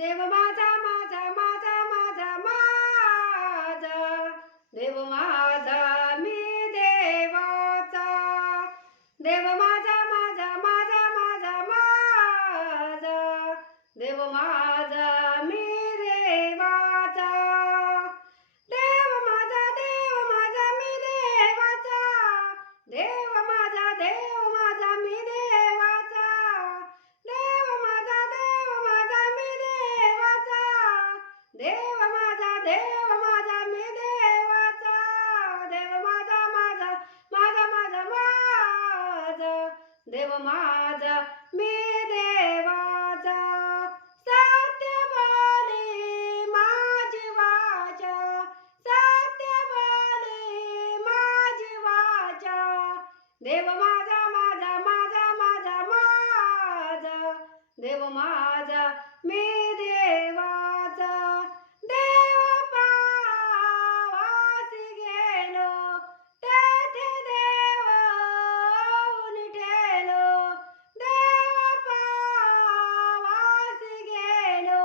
देव माझा माझा माझा माझा माझा देव माझा मी देवाचा देव माझा माझा माझा माझा माझा देव माझा मी देवाचा देव माझा मी देवाचा देव माझा मी देवाचा देव माझा मी देवाचा देव माझा मी देवाचा देव माझा माझा माझा माझा देव माझा मी देवाचा सत्य बोले माझी वाचा सत्य बोले माझी वाचा देव माझा माझा माझा माझा माझा देव माझा मी देवाचा देव पावासी गेलो तेथे देव उनिठेलो देव पावासी गेलो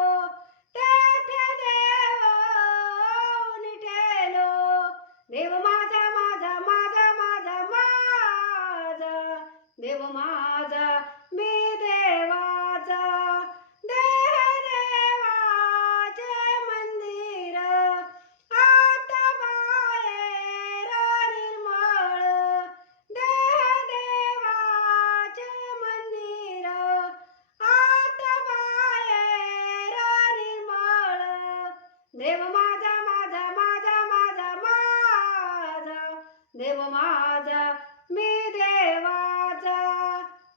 तेथे देव उनिठेलो देव माझा माझा माझा माझा माझा देव माझा मी देवाचा देह देवाचे मंदिर आता बाहेर निर्मळ देह देवाचे मंदिर आता बाहेर निर्मळ देव माझा माझा माझा माझा माझा देव माझा मी देवाचा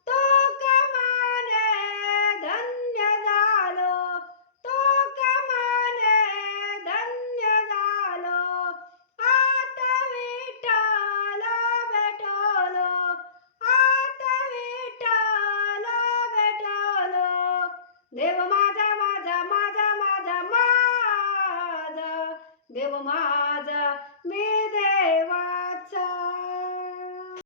तो कमाने धन्य झालो तो कमाने धन्य झालो आता विठ्ठल भेटलो आता विठ्ठल भेटलो देव माझा माझा माझा माझा माझा देव माझा